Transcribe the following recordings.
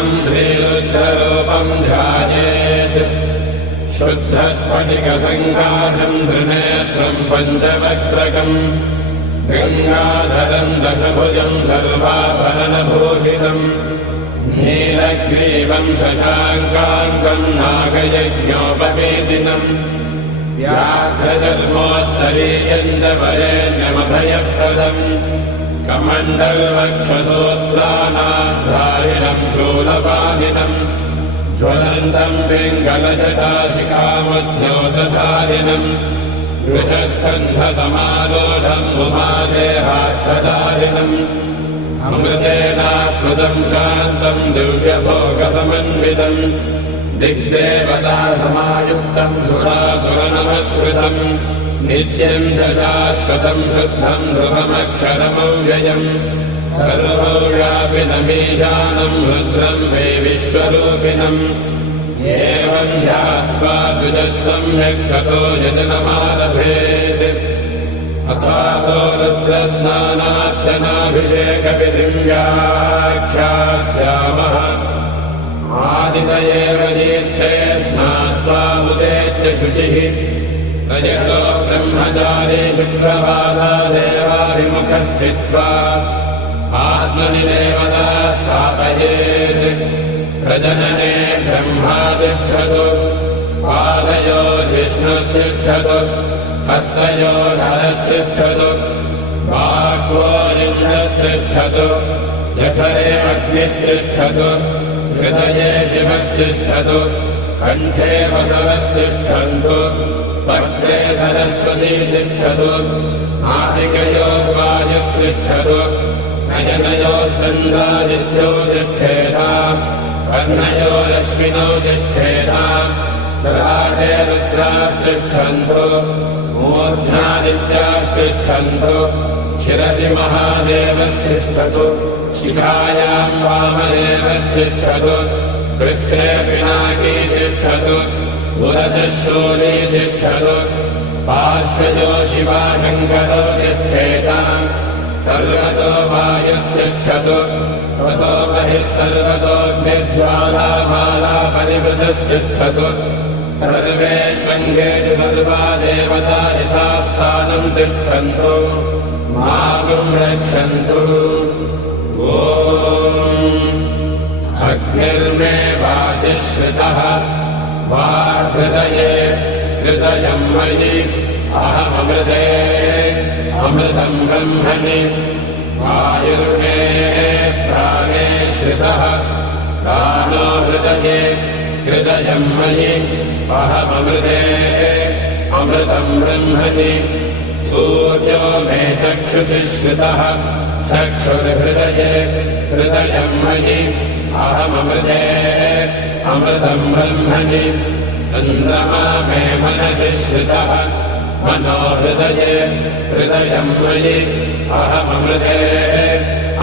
ब्रह्माण्डम् श्रीरुद्ररूपम् ध्यायेत् शुद्धस्फटिकसङ्काशम् त्रिनेत्रम् पञ्चवक्त्रकम् गङ्गाधरम् दशभुजम् सर्वाभरणभूषितम् नीलग्रीवम् शशाङ्काङ्कम् नागयज्ञोपवेदिनम् व्याघ्रजन्मोत्तरीयम् च वरेण्यमभयप्रदम् कमण्डलवक्षसूत्राणाधारिणम् शूलपाणिनम् ज्वलन्तम् पिङ्गलजटाशिखामद्योतधारिणम् वृषस्कन्धसमारूढम् उमादेहार्थधारिणम् अमृतेनाप्लुतम् शान्तम् दिव्यभोगसमन्वितम् दिग्देवतासमायुक्तम् सुरासुरनमस्कृतम् नित्यम् च शाश्वतम् शुद्धम् ध्रुवमक्षरमव्ययम् सर्वव्यापिनमीशानम् रुद्रम् वै विश्वरूपिणम् एवम् ध्यात्वा द्विजः सम्यक् ततो यजनमालभेत् अथातो रुद्रस्नानार्चनाभिषेकविधिम् व्याख्यास्यामः आदितयेव दीर्थे स्नात्वा उदेत्य शुचिः रजतो ब्रह्मचारी शुक्रवासादेवाभिमुखः स्थित्वा आत्मनिदेवता स्थापयेत् प्रजनने ब्रह्मा तिष्ठतु पादयोर्विष्णुस्तिष्ठतु हस्तयोर्हरस्तिष्ठतु बाह्वोरिन्द्रस्तिष्ठतु जठरे अग्निस्तिष्ठतु हृदये शिवस्तिष्ठतु कण्ठे वसवस्तिष्ठन्तु वक्त्रे सरस्वती तिष्ठतु नासिकयोर्वायुस्तिष्ठतु नयनयोश्चन्द्रादित्यो तिष्ठेताम् कर्णयोरश्विनौ तिष्ठेताम् ललाटे रुद्रास्तिष्ठन्तु मूर्ध्नादित्यास्तिष्ठन्तु शिरसि महादेवस्तिष्ठतु शिखायाम् वामदेवस्तिष्ठतु पृष्ठे पिनाकी तिष्ठतु पुरतः शूली तिष्ठतु पार्श्वयो शिवाशङ्करो तिष्ठेताम् सर्वतो वायुस्तिष्ठतु ततो बहिः सर्वतोऽग्निज्वालामाला परिवृतस्तिष्ठतु सर्वेष्वङ्गेषु सर्वा देवता यथास्थानम् तिष्ठन्तु मागुम् रक्षन्तु ॐ अग्निर्मे वाचिः श्रितः वाहृदये हृदयम् मयि अहममृते अमृतम् ब्रह्मणि वायुर्मे प्राणे श्रितः प्राणो हृदये हृदयम् मयि अहममृते अमृतम् ब्रह्मणि सूर्यो मे चक्षुषि श्रितः चक्षुर्हृदये हृदयम् मयि अहममृते अमृतम् ब्रह्मणि चन्द्रमा मे मनसि श्रितः मनो हृदये हृदयम् मयि अहममृते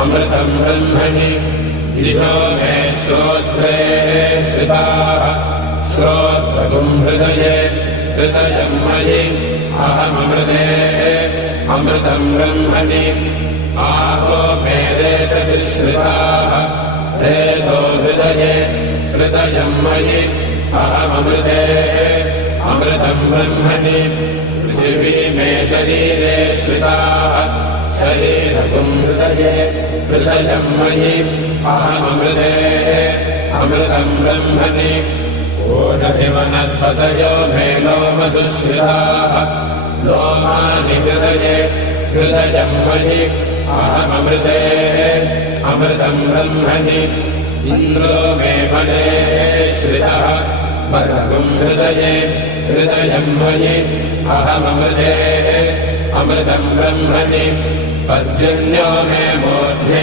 अमृतम् ब्रह्मणि दिशो मे श्रोत्रे श्रिताः श्रोत्रगुम् हृदये हृदयम् मयि अहममृते अमृतम् ब्रह्मणि आपो मे रेतसि श्रिताः रेतो हृदये हृदयम् मयि अहममृते अमृतम् ब्रह्मणि पृथिवी मे शरीरे श्रिताः शरीरगुम् हृदये हृदयम् मयि अहममृते अमृतम् ब्रह्मणि ओषधिवनस्पतयो मे लोमसु श्रिताः लोमानि हृदये हृदयम् मयि अहममृते अमृतम् ब्रह्मणि इन्द्रो मे मणे श्रितः परगुम् हृदये हृदयम् मयि अहममृते अमृतम् ब्रह्मणि पर्जन्यो मे मूर्ध्नि